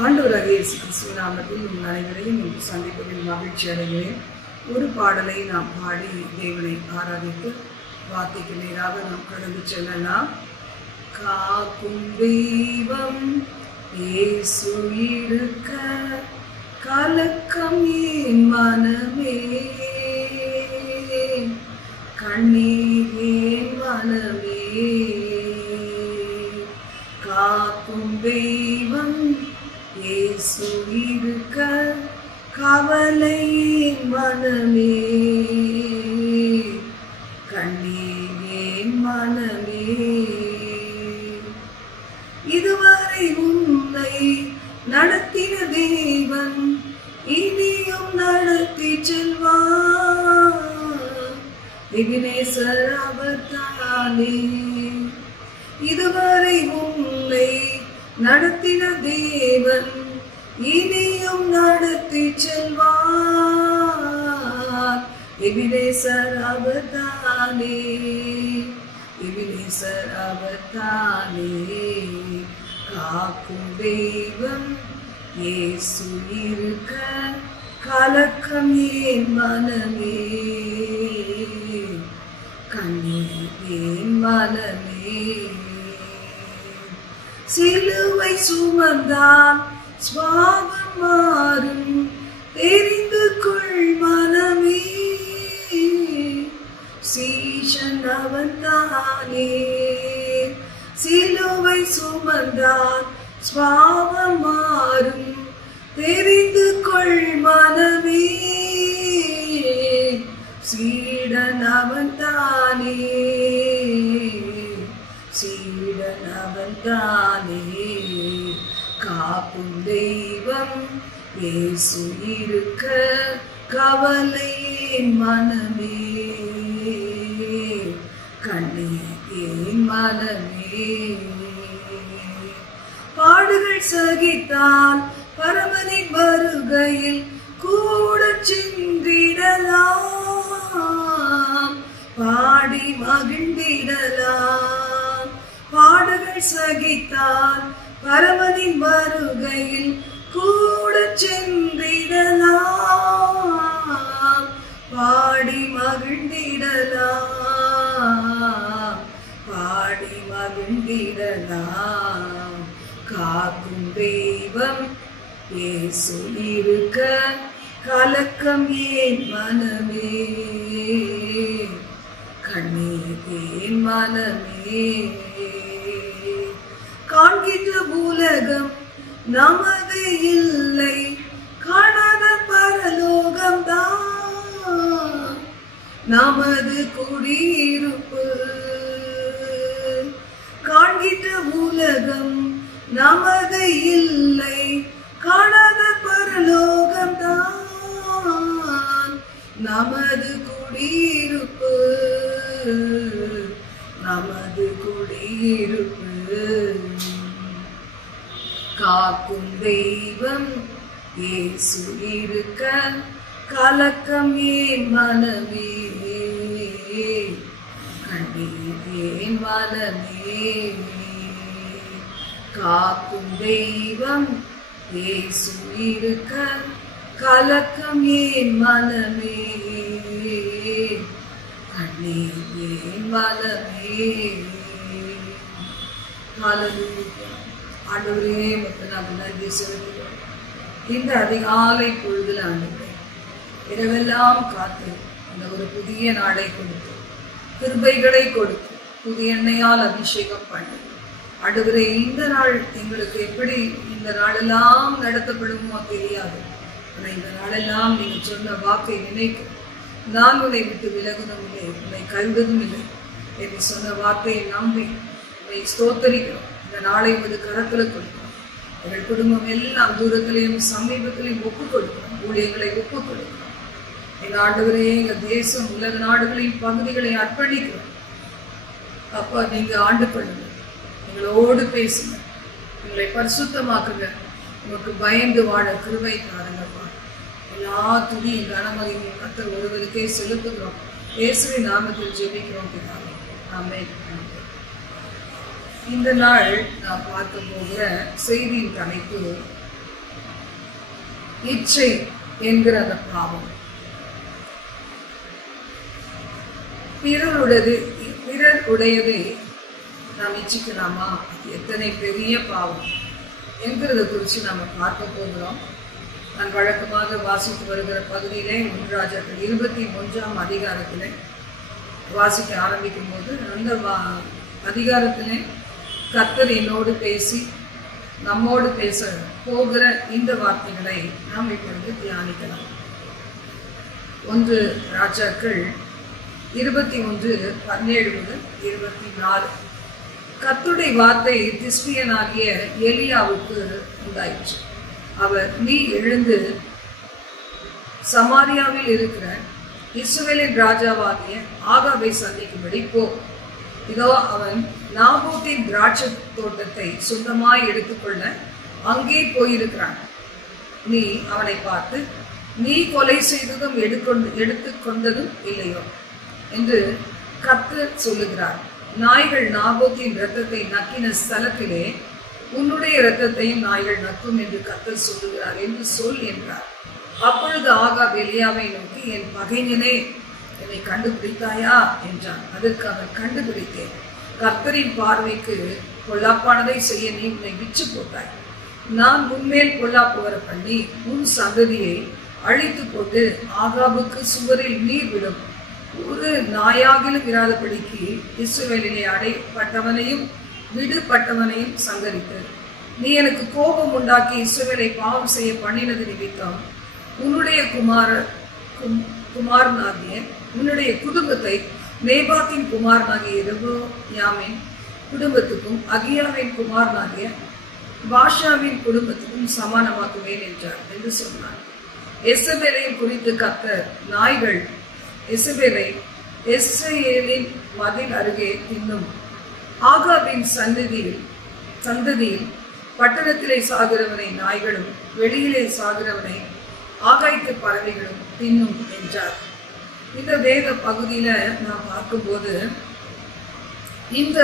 ஆண்டவராக இயேசு கிறிஸ்துவ நாமத்தில் உங்கள் அனைவரையும் இன்று சந்திப்பதில் மகிழ்ச்சி அடைகிறேன். ஒரு பாடலை நாம் பாடி தேவனை ஆராதித்து வார்த்தைக்கு நேராக நாம் கடந்து செல்லலாம். காக்கும் தெய்வம் இயேசு இருக்க கலக்கம் ஏன் மனமே. கண்ணீர் ஏன் மனமே காக்கும் தெய்வம் இயேசு இருக்க கவலை மனமே. கண்ணீரே மனமே. இதுவரை உன்னை நடத்தின தேவன் இனியும் நடத்தி செல்வார். விக்னேஸ்வர் அவர் இதுவரை உன்னை நடத்தின தேவன் இனியும் நடத்தி செல்வார். எபிலேசர் அவர் எபிலேசர் எபினேசர் காக்கும் தெய்வம் இயேசு இருக்க கலக்கம் ஏன் மனமே? கண்ணீர் ஏன் மனமே? சிலுவை சுமந்தான் சுவாபம் மாறும் தெரிந்து கொள் மனமே. சீஷன் அவன் தானே. சிலுவை சுமந்தால் சுவாபம் மாறும் தெரிந்து கொள் மனமே. சீடன் அவன் தானே. சீடன் அவன் தானே. காக்கும் தெய்வம் ஏசு இருக்க கவலை மனமே. கண்ணீர் மனமே. பாடுகள் சகித்தால் பரமனின் வருகையில் கூட சிந்திடலாம் பாடி மகிழ்ந்திடலாம். பாடுகள் சகித்தால் பரமனின் வருகையில் கூட சென்றிடலாம். பாடி மகிழ்ந்திடலாம். பாடி மகிழ்ந்திடலாம். காக்கும் தெய்வம் இயேசு இருக்க கலக்கம் ஏன் மனமே? கண்ணீர் ஏன் மனமே? காண்கின்ற உலகம் நமது இல்லை. காணாத பரலோகம் தான் நமது குடியிருப்பு. காண்கின்ற உலகம் நமது இல்லை. காணாத பரலோகம் தான் நமது குடியிருப்பு. நமது குடியிருப்பு. காக்கும் தெய்வம் இயேசு இருக்க கலக்கம் ஏன் மனமே? கண்ணீர் ஏன் மனமே? காக்கும் தெய்வம் இயேசு இருக்க கலக்கம் ஏன் மனமே? கண்ணீர் ஏன் மனமே? ஹalleluya ஆண்டவரே மட்டும் நாங்கள் நன்றி செலுத்துகிறோம் இந்த அதிகாலை பொழுதுல ஆண்டவரே இரவெல்லாம் காத்து அந்த ஒரு புதிய நாளை கொடுத்து கிருபைகளை கொடுத்து புதிய எண்ணெயால் அபிஷேகம் பண்ணி. ஆண்டவரே இந்த நாள் எங்களுக்கு எப்படி இந்த நாளெல்லாம் நடத்தப்படுமோ தெரியாது. ஆனால் இந்த நாளெல்லாம் நீங்கள் சொன்ன வாக்கை நினைக்க நான் உன்னை விட்டு விலகுதும் இல்லை உன்னை கருதும் இல்லை என்று சொன்ன வார்த்தையை நம்பி உன்னை ஸ்தோத்தரிக்கிறோம். இந்த நாளை உமது கரத்தில் கொடுக்கும் எங்கள் குடும்பம் எல்லாம் தூரத்திலையும் சமீபத்திலையும் ஒப்பு கொடுக்கும் ஊழியங்களை ஒப்பு கொடுக்கும் எங்கள் ஆண்டவரே எங்கள் தேசம் உலக நாடுகளின் பகுதிகளை அர்ப்பணிக்கிறோம். அப்பா நீங்க ஆண்டு பண்ணுங்க. எங்களோடு பேசுங்க. எங்களை பரிசுத்தமாக்குங்க. உங்களுக்கு பயந்து வாழ கிருவை தாருங்கப்பா எல்லா துணி கனமதியும் கத்தர் ஒருவருக்கே செலுத்துகிறோம். இயேசுவின் நாமத்தில் ஜெபிக்கிறோம் பிதாவே. அமைதி இந்த நாள் நான் பார்க்க போகிற செய்தியின் தலைப்பு இச்சை என்கிற அந்த பாவம். பிறருடையது பிறர் உடையதை நாம் இச்சிக்கலாமா? அது எத்தனை பெரிய பாவம் என்கிறத குறித்து நம்ம பார்க்க போகிறோம். நான் வழக்கமாக வாசித்து வருகிற பகுதியிலே ஒன்றாஜர்கள் இருபத்தி மூன்றாம் அதிகாரத்தில் வாசிக்க ஆரம்பிக்கும் போது அந்த வா அதிகாரத்திலே கர்த்தர் என்னோடு பேசி நம்மோடு பேச போகிற இந்த வார்த்தைகளை நாம் இப்பொழுது தியானிக்கலாம். ஒன்று ராஜாக்கள் இருபத்தி ஒன்று பதினேழு முதல் இருபத்தி நாலு. கத்துடைய வார்த்தை திஸ்பியனாகிய எலியாவுக்கு உண்டாயிற்று. அவர் நீ எழுந்து சமாரியாவில் இருக்கிற இஸ்ரேலின் ராஜாவாகிய ஆகாவை சந்திக்கும்படி போ. இதோ அவன் நாபோத்தின் திராட்சை தோட்டத்தை சொந்தமாய் எடுத்துக்கொள்ள அங்கே போயிருக்கிறான். நீ அவனை பார்த்து நீ கொலை செய்ததும் எடுக்கொண்டு எடுத்துக்கொண்டதும் இல்லையோ? என்று கத்து சொல்லுகிறார். நாய்கள் நாபோத்தின் இரத்தத்தை நக்கின ஸ்தலத்திலே உன்னுடைய இரத்தத்தையும் நாய்கள் நக்கும் என்று கத்தர் சொல்லுகிறார். என்று சொல் என்றார். அப்பொழுது ஆகா எலியாவை நோக்கி என் பகைஞனே என்னை கண்டுபிடித்தாயா? என்றான். அதற்கு அவன் கண்டுபிடித்தேன். கர்த்தரின் பார்வைக்கு பொல்லாப்பானதை செய்ய நீ உன்னை விச்சு போட்டாய். நான் உன்மேல் பொல்லாப்பு வர பண்ணி உன் சந்ததியை அழித்து போட்டு ஆகாபுக்கு சுவரில் நீர் விடும். ஒரு நாயாகிலும் இராதபடிக்கு இஸ்ரவேலிலே அடைப்பட்டவனையும் விடுபட்டவனையும் சங்கரித்து நீ எனக்கு கோபம் உண்டாக்கி இஸ்ரவேலை பாவம் செய்ய பண்ணினது நிமித்தம் உன்னுடைய குமார கும்- குமாரனாகிய உன்னுடைய குடும்பத்தை மேபாத்தின் குமாரனாகிய இரவு யாமின் குடும்பத்துக்கும் அகியாவின் குமாரனாகிய பாஷாவின் குடும்பத்துக்கும் சமானமாக்குவேன் என்றார் என்று சொன்னார். எசபேலை குறித்து கத்த நாய்கள் எசபேலை எஸ்ரேலின் மதில் அருகே தின்னும். ஆகாவின் சந்ததியில் சந்ததியில் பட்டணத்திலே சாகிறவனை நாய்களும் வெளியிலே சாகிறவனை ஆகாய்த்து பறவைகளும் தின்னும் என்றார். இந்த வேத பகுதியில நான் பார்க்கும்போது இந்த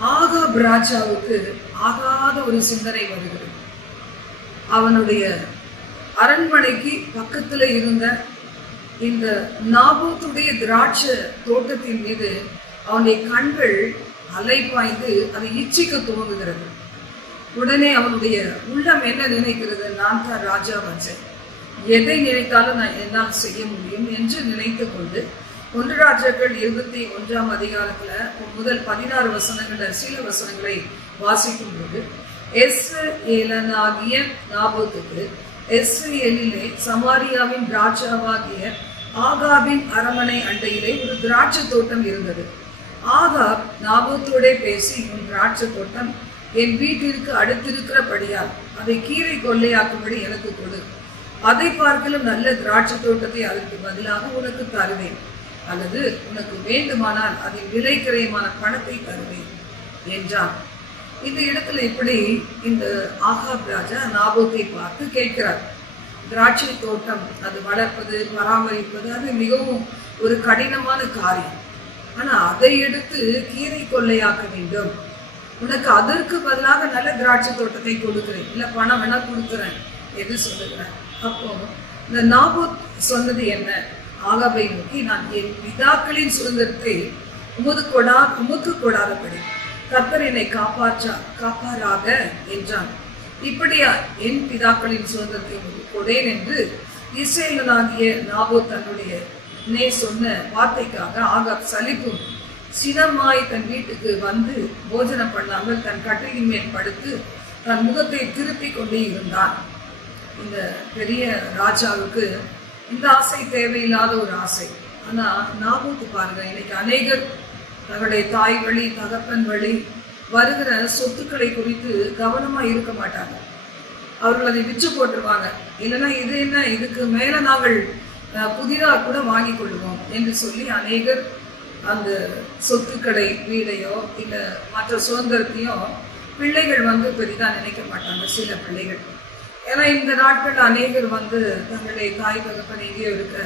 ஆகாப் ராஜாவுக்கு ஆகாத ஒரு சிந்தனை வருகிறது. அவனுடைய அரண்மனைக்கு பக்கத்துல இருந்த இந்த நாபூத்துடைய திராட்சை தோட்டத்தின் மீது அவனுடைய கண்கள் அலைப்பாய்ந்து அதை இச்சிக்க துவங்குகிறது. உடனே அவனுடைய உள்ளம் என்ன நினைக்கிறது? நான் தான் ராஜா வச்சேன் எதை நினைத்தாலும் நான் என்னால் செய்ய முடியும் என்று நினைத்து கொண்டு ஒன்று ராஜாக்கள் இருபத்தி ஒன்றாம் அதிகாரத்தில் முதல் பதினாறு வசனங்கள்ல சில வசனங்களை வாசிக்கும் போது எஸ் ஏலனாகிய நாபோத்துக்கு எஸ் எலிலே சமாரியாவின் ராஜாவாகிய ஆகாவின் அரமனை அண்டையிலே ஒரு திராட்சை தோட்டம் இருந்தது. ஆகாப் நாபோத்தோடே பேசி உன் திராட்சை தோட்டம் என் வீட்டிற்கு அடுத்திருக்கிறபடியால் அதை கீரை கொள்ளையாக்கும்படி எனக்கு கொடு. அதை பார்க்கலும் நல்ல திராட்சை தோட்டத்தை அதற்கு பதிலாக உனக்கு தருவேன். அல்லது உனக்கு வேண்டுமானால் அதை விலைக்கிரயமான பணத்தை தருவேன் என்றான். இந்த இடத்துல இப்படி இந்த ஆகாப் ராஜா நாபோத்தை பார்த்து கேட்கிறார். திராட்சை தோட்டம் அது வளர்ப்பது பராமரிப்பது அது மிகவும் ஒரு கடினமான காரியம். ஆனால் அதை எடுத்து கீரை கொள்ளையாக்க வேண்டும். உனக்கு அதற்கு பதிலாக நல்ல திராட்சை தோட்டத்தை கொடுக்குறேன். இல்லை பணம் வேணால் கொடுக்குறேன் என்று சொல்லுகிறேன் அப்போ இந்த நாபோத் சொன்னது என்ன? ஆகாபை நோக்கி நான் என் பிதாக்களின் சுதந்திரத்தை உமது கொடா உமக்கு கொடாதபடி கர்த்தர் என்னை காப்பாற்றா காப்பாராக என்றான். இப்படியா என் பிதாக்களின் சுதந்திரத்தை உமக்கு கொடேன் என்று இஸ்ரேலனாகிய நாபோ தன்னுடைய நே சொன்ன வார்த்தைக்காக ஆகாப் சலிப்பும் சினமாய் தன் வீட்டுக்கு வந்து போஜனம் பண்ணாமல் தன் கட்டையின் மேல் படுத்து தன் முகத்தை திருப்பிக் கொண்டே இருந்தான். இந்த பெரிய ராஜாவுக்கு இந்த ஆசை தேவையில்லாத ஒரு ஆசை. ஆனா நாபூத்து பாருங்க இன்னைக்கு அநேகர் தங்களுடைய தாய் வழி தகப்பன் வழி வருகிற சொத்துக்களை குறித்து கவனமா இருக்க மாட்டாங்க. அவர்கள் அதை விற்று போட்டுருவாங்க. இல்லைன்னா இது என்ன? இதுக்கு மேல நாங்கள் அஹ், புதிதாக கூட வாங்கி கொள்வோம் என்று சொல்லி அநேகர் அந்த சொத்துக்களை வீடையோ இல்லை மற்ற சுதந்திரத்தையோ பிள்ளைகள் வந்து பெரிதா நினைக்க மாட்டாங்க சில பிள்ளைகள். ஏன்னா இந்த நாட்கள் அநேகர் வந்து தங்களுடைய தாய் தகப்பன் எங்கேயோ இருக்க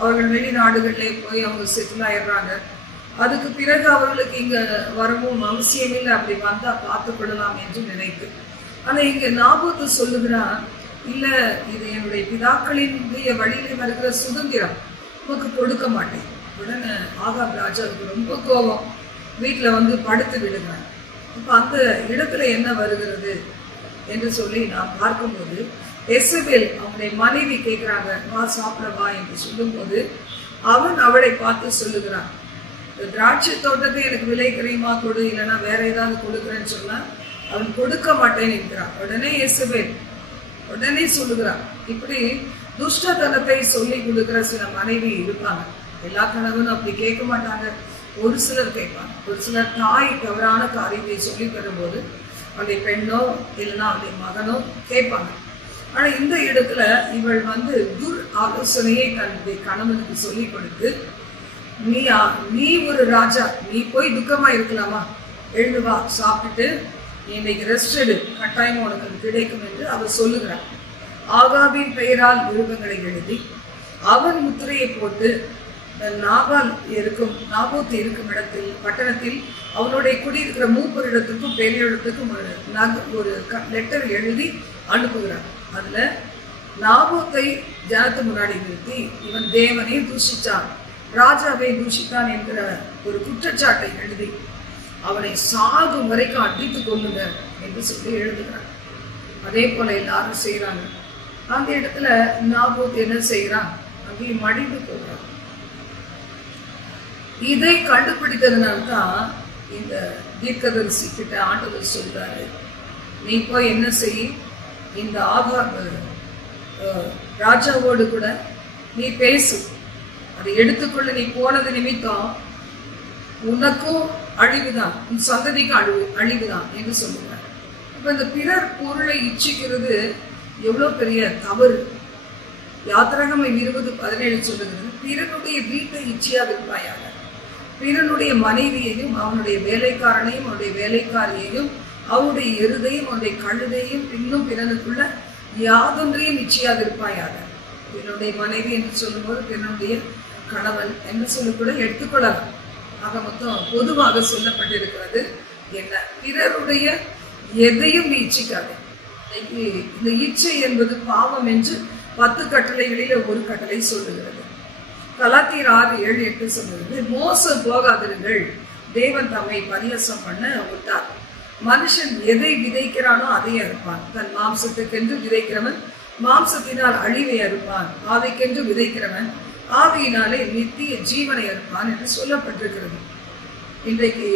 அவர்கள் வெளிநாடுகளிலே போய் அவங்க செட்டில் ஆயிடுறாங்க. அதுக்கு பிறகு அவர்களுக்கு இங்கே வரவும் அவசியமில்லை அப்படி வந்தால் பார்த்து கொள்ளலாம் என்று நினைத்து. ஆனால் இங்கே நாபூத்து சொல்லுகிறான் இல்லை இது என்னுடைய பிதாக்களினுடைய வழியில வருகிற சுதந்திரம். நமக்கு கொடுக்க மாட்டேன். உடனே ஆகாப் ராஜாவுக்கு ரொம்ப கோபம். வீட்டில் வந்து படுத்து விடுங்க இப்ப அந்த இடத்துல என்ன வருகிறது? என்று சொல்லி நான் பார்க்கும்போது எசபேல் அவனுடைய மனைவி கேட்கிறாங்க வா சாப்பிட வா என்று சொல்லும்போது அவன் அவளை பார்த்து சொல்லுகிறான் இந்த திராட்சை தோட்டத்தை எனக்கு விலை கிரயமா கொடு இல்லைன்னா வேற ஏதாவது கொடுக்குறேன்னு சொன்னா அவன் கொடுக்க மாட்டேன்னு என்கிறான் உடனே எசபேல் உடனே சொல்லுகிறான் இப்படி துஷ்டத்தனத்தை சொல்லி கொடுக்கிற சில மனைவி இருப்பாங்க. எல்லா கணவனும் அப்படி கேட்க மாட்டாங்க. ஒரு சிலர் கேட்பாங்க. ஒரு சிலர் தாய் தவறான காரியத்தை சொல்லி தரும்போது அவருடைய பெண்ணோ இல்லைன்னா அவருடைய மகனோ கேட்பாங்க. ஆனால் இந்த இடத்துல இவள் வந்து துர் ஆலோசனையை தன்னுடைய கணவனுக்கு சொல்லி கொடுத்து நீ நீ ஒரு ராஜா நீ போய் துக்கமாக இருக்கலாமா? எழுந்து வா சாப்பிட்டுட்டு நீ இன்னைக்கு ரெஸ்ட் எடு. கட்டாயம் உனக்கு அது கிடைக்கும் என்று அவர் சொல்லுகிறார். ஆகாவின் பெயரால் விருப்பங்களை எழுதி அவன் முத்திரையை போட்டு நாபால் இருக்கும் நாபூத் இருக்கும் இடத்தில் பட்டணத்தில் அவனுடைய குடியிருக்கிற மூப்பரிடத்துக்கும் பெரியரிடத்துக்கும் ஒரு நக ஒரு க லெட்டர் எழுதி அனுப்புகிறார். அதில் நாபோத்தை ஜனத்து முன்னாடி நிறுத்தி இவன் தேவனை தூஷித்தான் ராஜாவை தூஷித்தான் என்கிற ஒரு குற்றச்சாட்டை எழுதி அவனை சாகும் வரைக்கும் அடித்து கொள்ளுங்க என்று சொல்லி எழுதுகிறார். அதே போல எல்லாரும் செய்கிறாங்க அந்த இடத்துல நாபோத் என்ன செய்கிறான் அங்கேயும் மடிந்து போகிறான். இதை கண்டுபிடித்ததுனால தான் இந்த தீர்க்கதரிசி கிட்ட ஆண்டவர் சொல்றாரு நீ போய் என்ன செய்? இந்த ஆகாப் ராஜாவோடு கூட நீ பேசு. அதை எடுத்துக்கொள்ள நீ போனது நிமித்தம் உனக்கும் அழிவுதான் உன் சந்ததிக்கு அழிவு அழிவுதான் என்று சொல்லுகிறார். இப்போ இந்த பிறர் பொருளை இச்சிக்கிறது எவ்வளவு பெரிய தவறு. யாத்திராகமம் இருபது பதினேழு சொல்லுகிறது பிறனுடைய வீட்டை இச்சையாதிருப்பாயாக. பிறனுடைய மனைவியையும் அவனுடைய வேலைக்காரனையும் அவனுடைய வேலைக்காரியையும் அவனுடைய எருதையும் அவனுடைய கழுதையும் இன்னும் பிறனுக்குள்ள யாதொன்றையும் நிச்சயாக இருப்பாயாக என்னுடைய மனைவி என்று சொல்லும்போது பிறனுடைய கணவன் என்று சொல்லி கூட எடுத்துக்கொள்ளலாம். ஆக மொத்தம் பொதுவாக சொல்லப்பட்டிருக்கிறது என்ன? பிறருடைய எதையும் நீ இச்சிக்காதே இந்த இச்சை என்பது பாவம் என்று பத்து கட்டளைகளில் ஒரு கட்டளை சொல்லுகிறது. கலாத்தீர் ஆறு ஏழு எட்டு சொல்லுகிறது மோசம் போகாதிருங்கள். தேவன் தம்மை பரியாசம் பண்ண விட்டார். மனுஷன் எதை விதைக்கிறானோ அதை அறுப்பான். தன் மாம்சத்துக்கென்று விதைக்கிறவன் மாம்சத்தினால் அழிவை அறுப்பான். ஆவிக்கென்று விதைக்கிறவன் ஆவியினாலே நித்திய ஜீவனை அறுப்பான் என்று சொல்லப்பட்டிருக்கிறது. இன்றைக்கு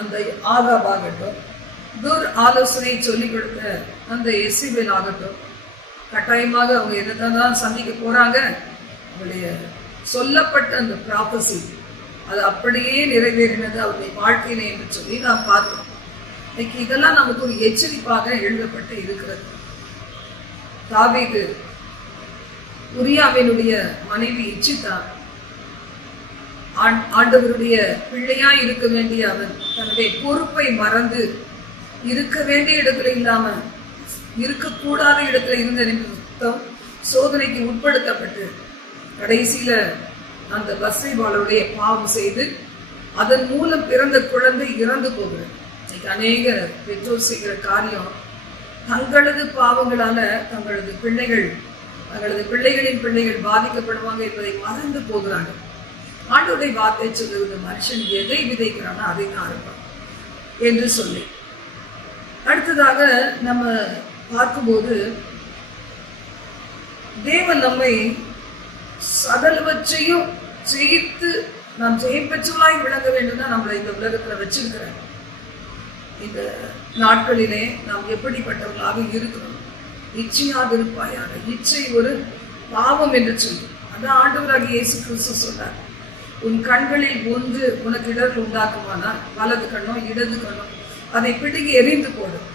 அந்த ஆகாபாகட்டும் துர் ஆலோசனை சொல்லிக் கொடுத்த அந்த எஸ்சிபில் ஆகட்டும் கட்டாயமாக அவங்க என்னதான் சந்திக்க போறாங்க அவருடைய சொல்லப்பட்ட அந்த ப்ராபசி அது அப்படியே நிறைவேறினது அவருடைய வாழ்க்கையில என்று சொல்லி நாம் பார்த்தோம் இன்னைக்கு இதெல்லாம் நமக்கு ஒரு எச்சரிப்பாக எழுதப்பட்டு இருக்கிறது. தாவீது உரியாவினுடைய மனைவி இச்சிதா ஆண்- ஆண்டவருடைய பிள்ளையா இருக்க வேண்டிய அவன் தன்னுடைய பொறுப்பை மறந்து இருக்க வேண்டிய இடத்துல இல்லாம இருக்கக்கூடாத இடத்துல இருந்த நிமித்தம் சோதனைக்கு உட்படுத்தப்பட்டு கடைசியில் அந்த பஸ்ரிபாலுடைய பாவம் செய்து அதன் மூலம் பிறந்த குழந்தை இறந்து போகிறது இன்னைக்கு அநேக பெற்றோர் செய்கிற காரியம் தங்களது பாவங்களால தங்களது பிள்ளைகள் தங்களது பிள்ளைகளின் பிள்ளைகள் பாதிக்கப்படுவாங்க என்பதை மறந்து போகிறாங்க ஆண்டோடைய வார்த்தை சொல்லுவது மனுஷன் எதை விதைக்கிறானோ அதை தான் அறுப்பான் என்று சொல்லி. அடுத்ததாக நம்ம பார்க்கும்போது தேவன் நம்மை சகலவற்றையும் ஜெயித்து நாம் ஜெயம் விளங்க வேண்டும் தான் நம்மளை இந்த உலகத்துல வச்சிருக்கிறார் இந்த நாட்களிலே நாம் எப்படிப்பட்டவர்களாக இருக்கிறோம்? இச்சையாக இருப்பாயாக. இச்சை ஒரு பாவம் என்று சொல்லி. அதான் ஆண்டவராக இயேசு கிறிஸ்து சொன்னார் உன் கண்களில் ஒன்று உனக்கு இடர்கள் உண்டாக்குமானால் வலது கண்ணோ இடது கண்ணோ அதை பிடுங்கி எரிந்து போடும்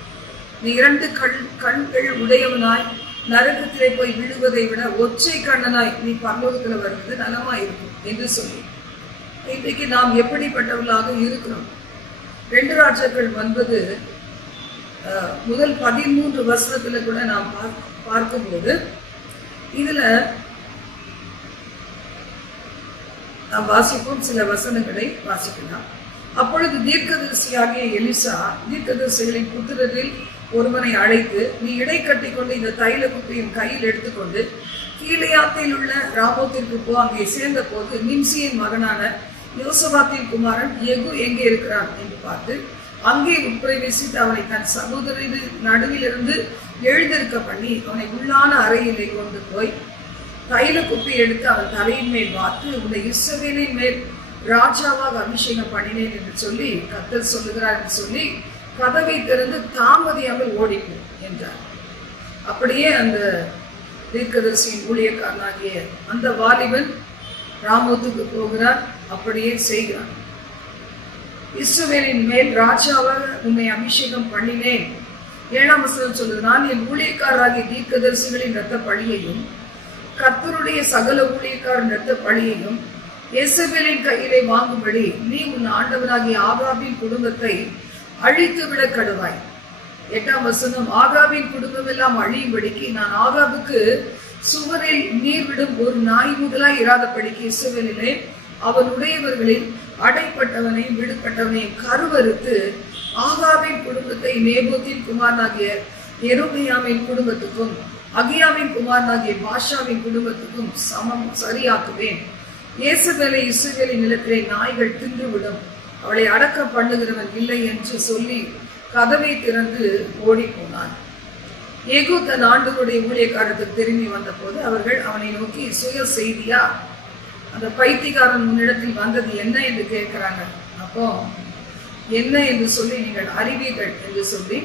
நீ இரண்டு கண் கண்கள் உடையவனாய் நரகத்திலே போய் விழுவதை விட ஒற்றை கண்ணனாய் நீ பரலோகத்தில் வருவது நலமாக இருக்கும் என்று சொல்லி. இன்றைக்கு நாம் எப்படிப்பட்டவர்களாக இருக்கிறோம்? ரெண்டு ராஜாக்கள் ஒன்பது அஹ், முதல் பதிமூன்று வசனத்துல கூட நாம் பார்க்கும்போது இதுல நாம் வாசிப்போம் சில வசனங்களை வாசிக்கலாம். அப்பொழுது தீர்க்கதரிசியாகிய எலிசா தீர்க்கதரிசிகளின் புத்திரரில் ஒருவனை அழைத்து நீ இடை கட்டி கொண்டு இந்த தைல குப்பையும் கையில் எடுத்துக்கொண்டு கீழையாத்தில் உள்ள ராமோத்திற்கு போ. அங்கே சேர்ந்த போது நிம்சியின் மகனான யோசபாத்தின் குமாரன் எகு எங்கே இருக்கிறான்? என்று பார்த்து அங்கே உட்பிரவேசித்து அவனை தன் சகோதரின் நடுவிலிருந்து எழுந்திருக்க பண்ணி அவனை உள்ளான அறையிலே கொண்டு போய் தைல குப்பி எடுத்து அவன் தலையின் மேல் பார்த்து உன்னை இஸ்ரவேலின் மேல் ராஜாவாக அபிஷேகம் பண்ணினேன் என்று சொல்லி கத்தல் சொல்லுகிறார் என்று சொல்லி கதவை திறந்து தாமதியாமல் ஓடிக்கும் என்றார். அப்படியே அந்த தீர்க்கதரிசியின் ஊழியக்காரனாகிய அந்த வாலிபன் ராமோத்துக்கு போகிறார் அப்படியே செய்கிறான். இஸ்ரவேலின் மேல் ராஜாவாக உன்னை அபிஷேகம் பண்ணினேன். ஏழாம் வசனம் சொல்லுது நான் என் ஊழியக்காரராகிய தீர்க்கதரிசிகளின் இரத்த பழியையும் கர்த்தருடைய சகல ஊழியக்காரன் இரத்த பழியையும் எசபேலின் கையிலே வாங்கும்படி நீ உன் ஆண்டவனாகிய ஆகாபின் குடும்பத்தை அழித்து விட கடுவாய் எட்டாம் வசனம் ஆகாவின் குடும்பம் எல்லாம் அழியும்படிக்கு நான் ஆகாவுக்கு சுவரில் நீர் விடும் ஒரு நாய் முதலாய் இராதபடிக்கு இஸ்ரவேலிலே அவனுடையவர்களில் அடைப்பட்டவனையும் விடுபட்டவனையும் கருவறுத்து ஆகாவின் குடும்பத்தை நேபோத்தின் குமாரனாகிய எருமையாவின் குடும்பத்துக்கும் அகியாவின் குமாரனாகிய பாஷாவின் குடும்பத்துக்கும் சமம் சரியாக்குவேன். இயேசுவேலை இஸ்ரவேலின் நிலத்திலே நாய்கள் தின்றுவிடும். அவளை அடக்கம் பண்ணுகிறவன் இல்லை என்று சொல்லி கதவை திறந்து ஓடி போனான். ஏகு தன் ஆண்டுகளுடைய ஊழியக்காரத்துக்கு திரும்பி வந்தபோது அவர்கள் அவனை நோக்கி சுய செய்தியா? அந்த பைத்தியக்காரன் முன்னிடத்தில் வந்தது என்ன? என்று கேட்கிறாங்க. அப்போ என்ன என்று சொல்லி நீங்கள் அறிவீர்கள் என்று சொல்லி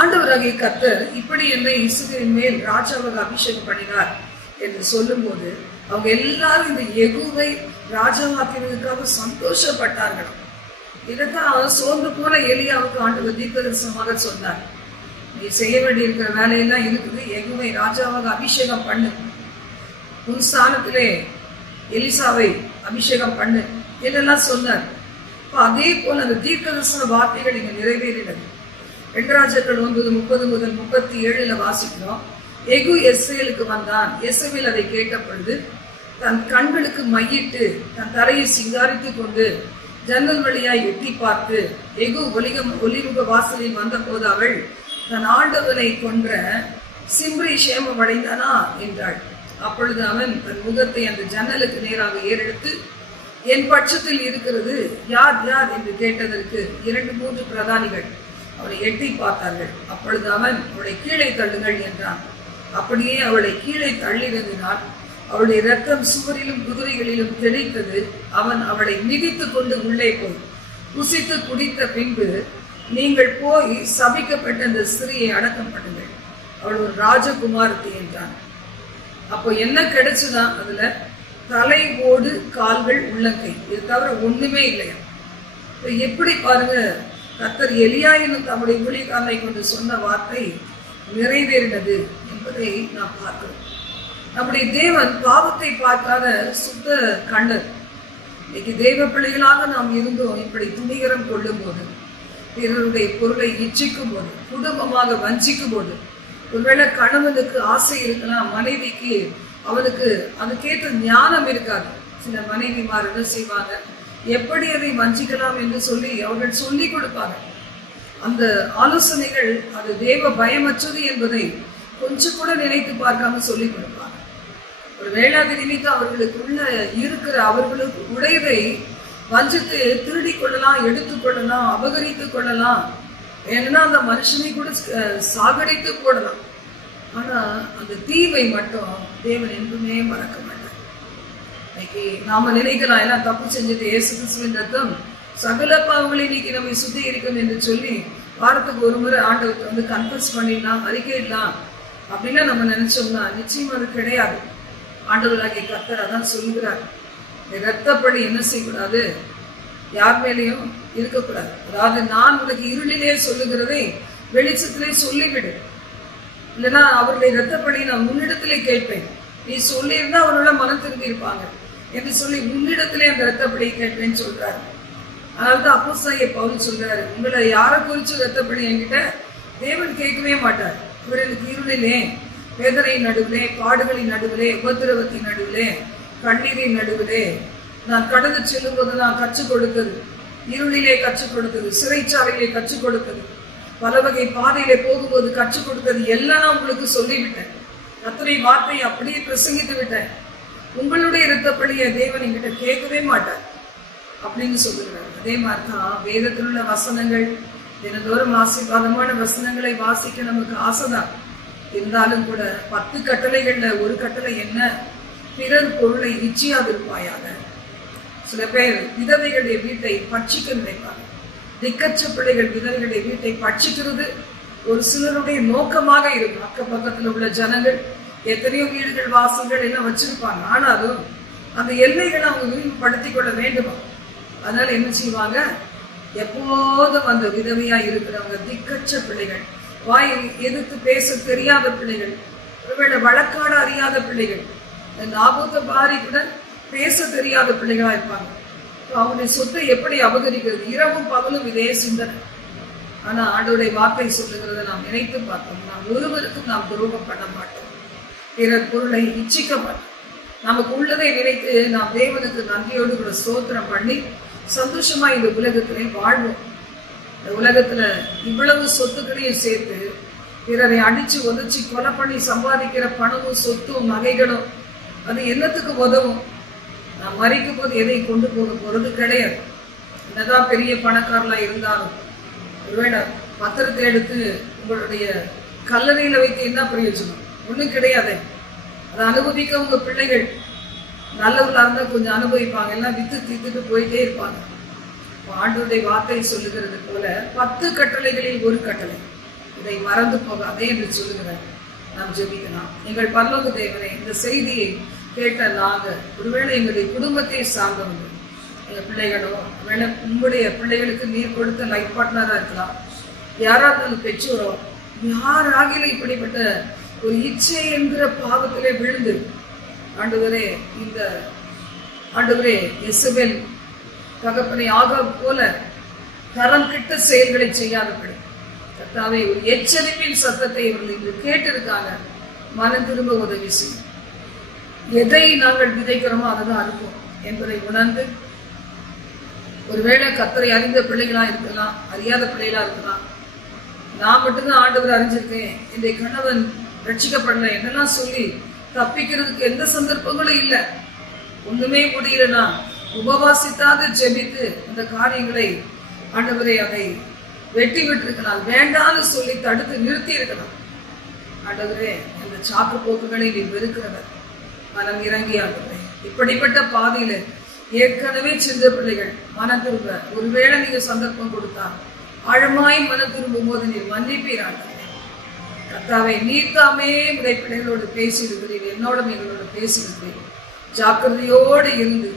ஆண்டவராகிய கத்தர் இப்படி என்னை இசுகின் மேல் ராஜாவாக அபிஷேகம் பண்ணினார் என்று சொல்லும்போது அவங்க எல்லாரும் இந்த எகுவை ராஜாவாக்கினதுக்காக சந்தோஷப்பட்டார்களாம் இதைத்தான் சோர்ந்து போன எலியாவுக்கு ஆண்டு தீர்க்கதரிசனமாக சொன்னார். நீ செய்ய வேண்டியிருக்கிற வேலையெல்லாம் இருக்குது. எகுவை ராஜாவாக அபிஷேகம் பண்ணு. உன் ஸ்தானத்திலே எலிசாவை அபிஷேகம் பண்ணு என்னெல்லாம் சொன்னார். இப்போ அதே போல அந்த தீர்க்கதரிசன வார்த்தைகள் இங்க நிறைவேறினது. ராஜாக்கள் ஒன்பது முப்பது முதல் முப்பத்தி ஏழுல வாசிக்கிறோம். எகு எஸ்ரேலுக்கு வந்தான். எஸ்ரவேல் அதை கேட்ட பொழுது தன் கண்களுக்கு மையிட்டு தன் தலையை சிங்காரித்துக் கொண்டு ஜன்னல் வழியாய் எட்டி பார்த்து எகு ஒலிகம் ஒலிமுக வாசலில் வந்தபோது அவள் தன் ஆண்டவனை கொன்ற சிம்ரி சேமம் அடைந்தானா என்றாள். அப்பொழுது அவன் தன் முகத்தை அந்த ஜன்னலுக்கு நேராக ஏறெடுத்து என் பட்சத்தில் இருக்கிறது யார் யார்? என்று கேட்டதற்கு இரண்டு மூன்று பிரதானிகள் அவளை எட்டி பார்த்தார்கள். அப்பொழுது அவன் அவளை கீழே தள்ளுங்கள் என்றான். அப்படியே அவளை கீழே தள்ளியிருந்தினால் அவளுடைய ரத்தம் சுவரிலும் குதிரைகளிலும் தெளித்தது. அவன் அவளை மிதித்து கொண்டு உள்ளே போய் புசித்து குடித்த பின்பு நீங்கள் போய் சபிக்கப்பட்ட அந்த ஸ்திரியை அடக்கம் பண்ணுங்கள். அவள் ஒரு ராஜகுமாரத்தி என்றான். அப்போ என்ன கிடைச்சுதான் அதுல? தலை ஓடு கால்கள் உள்ளங்கை. இது தவிர ஒண்ணுமே இல்லையா? இப்போ எப்படி பாருங்க கத்தர் எலியா என்னும் தம்முடைய ஊழியக்காரனை கொண்டு சொன்ன வார்த்தை நிறைவேறினது என்பதை நாம் பார்க்கிறோம் நம்முடைய தேவன் பாவத்தை பார்க்காத சுத்த கண்ணன் இன்னைக்கு தெய்வ பிள்ளைகளாக நாம் இருந்தோம். இப்படி துணிகரம் கொள்ளும் போது பிறருடைய பொருளை இச்சிக்கும் போது குடும்பமாக வஞ்சிக்கும் போது ஒருவேளை கணவனுக்கு ஆசை இருக்கலாம் மனைவிக்கு அவனுக்கு அதுக்கேற்ற ஞானம் இருக்காது. சில மனைவிமார் என்ன செய்வாங்க? எப்படி அதை வஞ்சிக்கலாம் என்று சொல்லி அவர்கள் சொல்லி கொடுப்பாங்க. அந்த ஆலோசனைகள் அது தேவ பயமற்றது என்பதை கொஞ்சம் கூட நினைத்து பார்க்காம சொல்லி கொடுப்பாங்க ஒரு வேளாதி அவர்களுக்கு உள்ள இருக்கிற அவர்களுக்கு உடையதை வஞ்சித்து திருடி கொள்ளலாம் எடுத்துக்கொள்ளலாம் அபகரித்து கொள்ளலாம். ஏன்னா அந்த மனுஷனை கூட சாகடித்து போடலாம். ஆனா அந்த தீவை மட்டும் தேவன் என்றுமே மறக்க மாட்டார். இன்னைக்கு நாம நினைக்கலாம் எல்லாம் தப்பு செஞ்சது இயேசு கிறிஸ்துவின் ரத்தம். சகல பாவங்களை இன்னைக்கு நம்மை சுத்திகரிக்கும் என்று சொல்லி வாரத்துக்கு ஒரு முறை ஆண்டவத்தை வந்து கன்ஃபர்ஸ் பண்ணிடலாம் அறிக்கையிடலாம். அப்படின்னா நம்ம நினைச்சோம்னா நிச்சயம் அது கிடையாது. ஆண்டவராகிய கத்தர் அதான் சொல்லுகிறார். இந்த ரத்தப்படி என்ன செய்யக்கூடாது? யார் மேலேயும் இருக்கக்கூடாது. அதாவது நான் உனக்கு இருளிலே சொல்லுகிறதை வெளிச்சத்திலே சொல்லிவிடு. இல்லைன்னா அவருடைய ரத்தப்படி நான் உன்னிடத்திலே கேட்பேன். நீ சொல்லியிருந்தா அவரோட மனம் திரும்பி இருப்பாங்க. என்று சொல்லி உன்னிடத்திலே அந்த ரத்தப்படி கேட்பேன்னு சொல்றாரு. அப்போ சாய பவுல் சொல்றாரு உங்களை யாரை குறிச்சு ரத்தப்படி என்கிட்ட தேவன் கேட்கவே மாட்டார். இவர் எனக்கு இருளிலே வேதனையின் நடுவிலே பாடுகளின் நடுவிலே உபதிரவத்தின் நடுவிலே கண்ணீரின் நடுவிலே நான் கடந்து செல்லும் போது நான் கற்றுக் கொடுத்தது. இருளிலே கற்றுக் கொடுத்தது சிறைச்சாலையிலே கற்றுக் கொடுத்தது. பல வகை பாதையிலே போகும்போது கற்றுக் கொடுத்தது எல்லாம் நான் உங்களுக்கு சொல்லிவிட்டேன். அத்தனை வார்த்தையை அப்படியே பிரசங்கித்து விட்டேன். உங்களுடைய இரத்தப்படிய தேவன் என்கிட்ட கேட்கவே மாட்டார் அப்படின்னு சொல்லுகிறார். அதே மாதிரி தான் வேதத்தில் உள்ள வசனங்கள் தினந்தோறும் ஆசீர்வாதமான வசனங்களை வாசிக்க நமக்கு ஆசைதான். இருந்தாலும் கூட பத்து கட்டளைகள்ல ஒரு கட்டளை என்ன? பிறர் பொருளை இச்சியாதிருப்பாயாக சில பேர் விதவைகளுடைய வீட்டை பட்சிக்க நினைப்பாங்க. திக்கச்ச பிள்ளைகள் விதவைகளுடைய வீட்டை பட்சிக்கிறது ஒரு சிலருடைய நோக்கமாக இருக்கும். அக்க பக்கத்துல உள்ள ஜனங்கள் எத்தனையோ வீடுகள் வாசல்கள் எல்லாம் வச்சிருப்பாங்க. ஆனாலும் அந்த எல்லைகளை அவங்க விரிவுபடுத்தி கொள்ள வேண்டுமா? அதனால என்ன செய்வாங்க? எப்போதும் அந்த விதவையா இருக்கிறவங்க திக்கச்ச பிள்ளைகள் வாய் எதிர்த்து பேச தெரியாத பிள்ளைகள் ஒருவேளை வழக்காட அறியாத பிள்ளைகள் இந்த நாபூத்த பாரி கூட பேச தெரியாத பிள்ளைகளாக இருப்பாங்க. அவனுடைய சொத்தை எப்படி அபகரிக்கிறது? இரவும் பகலும் இதே சிந்தனை. ஆனால் ஆண்டோடைய வார்த்தை சொல்லுகிறத நாம் நினைத்து பார்த்தோம். நாம் ஒருவருக்கும் நாம் துரோகம் பண்ண மாட்டோம். பிறர் பொருளை இச்சிக்க மாட்டோம். நமக்கு உள்ளதை நினைத்து நாம் தேவனுக்கு நன்றியோடு கூட ஸ்தோத்திரம் பண்ணி சந்தோஷமா இந்த உலகத்திலே வாழ்வோம். உலகத்துல இவ்வளவு சொத்துக்களையும் சேர்த்து பிறரை அடிச்சு உதச்சி கொலை பண்ணி சம்பாதிக்கிற பணமும் சொத்தும் நகைகளும் அது என்னத்துக்கு உதவும்? நான் மறிக்கும் போது எதை கொண்டு போக போறது கிடையாது. என்னதான் பெரிய பணக்காரலா இருந்தாலும் ஒருவேளை பத்திரத்தை எடுத்து உங்களுடைய கல்லறையில வைத்து என்ன பிரயோஜனம்? ஒன்றும் கிடையாது. அதை அனுபவிக்க உங்க பிள்ளைகள் நல்லவர்களா இருந்தால் கொஞ்சம் அனுபவிப்பாங்க எல்லாம் வித்து தீத்துட்டு போயிட்டே இருப்பாங்க. அப்ப வார்த்தை சொல்லுகிறது போல பத்து கட்டளைகளில் ஒரு கட்டளை. இதை மறந்து போகாதே என்று சொல்லுகிறார். நாம் ஜெபிக்கலாம். எங்கள் பரலோக தேவனை இந்த செய்தியை கேட்ட நாங்க ஒருவேளை எங்களுடைய குடும்பத்தை சார்ந்தவங்க எங்கள் பிள்ளைகளோ வேலை உங்களுடைய பிள்ளைகளுக்கு நீர் கொடுத்த லைஃப் பார்ட்னரா இருக்கலாம். யாராக இருந்தாலும் பெற்றோரோ யாராகில இப்படிப்பட்ட ஒரு இச்சை என்கிற பாவத்திலே விழுந்து ஆண்டவரே இந்த ஆண்டவரே எசுபெல் தகப்பனை ஆக போல தரம் கிட்ட செயல்களை செய்யாதபடி. கர்த்தாவே ஒரு எச்சரிப்பின் சத்தத்தை இவர்கள் இன்று கேட்டிருக்காங்க மனம் திரும்ப உதவி செய்யும். எதை நாங்கள் விதைக்கிறோமோ அதுதான் அறுப்போம் என்பதை உணர்ந்து ஒருவேளை கத்தரை அறிந்த பிள்ளைகளா இருக்கலாம் அறியாத பிள்ளைகளா இருக்கலாம் நான் மட்டும்தான் ஆண்டவர் அறிஞ்சிருக்கேன் என்னுடைய கணவன் ரட்சிக்கப்படல என்னெல்லாம் சொல்லி தப்பிக்கிறதுக்கு எந்த சந்தர்ப்பங்களும் இல்லை. ஒண்ணுமே முடியலனா உபவாசித்தாக ஜெபித்து அந்த காரியங்களை ஆண்டவரை அதை வெட்டி விட்டிருக்கலாம் வேண்டாம்னு சொல்லி தடுத்து நிறுத்தி இருக்கலாம் ஆண்டவரே அந்த சாக்கு போக்குகளை நீ வெறுக்கிறவர். மனம் இறங்கி ஆண்டவரே. இப்படிப்பட்ட பாதையில ஏற்கனவே சென்ற பிள்ளைகள் மன திரும்ப ஒருவேளை நீங்க சந்தர்ப்பம் கொடுத்தா ஆழமாய் மன திரும்பும் போது நீர் மன்னிப்பீர் ஆண்டவரே. கர்த்தாவே நீர் உடைய பிள்ளைகளோடு பேசியிருக்கிறீர்கள் என்னோட எங்களோட பேசியிருக்கிறீர்கள் ஜாக்கிரதையோடு இருந்து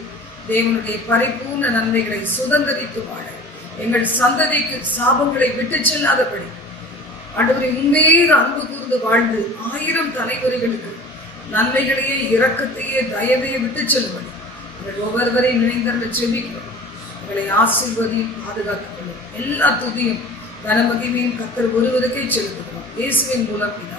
தேவனுடைய பரிபூர்ண நன்மைகளை சுதந்திரித்து வாழ. எங்கள் சந்ததிக்கு சாபங்களை விட்டு செல்லாதபடி. அடுவரை உண்மையே அன்பு கூர்ந்து வாழ்ந்து ஆயிரம் தலைவர்களுக்கு நன்மைகளையே இரக்கத்தையே தயவையே விட்டு செல்லும்படி. எங்கள் ஒவ்வொருவரையும் நினைந்தர்கள் செபிக்கிறோம். எங்களை ஆசீர்வதியும் பாதுகாத்துக் கொள்ளும். எல்லா துதியும் கனமகிமையும் கத்தர் ஒருவருக்கே செலுத்துகிறோம். இயேசுவின் மூலம் பிதா.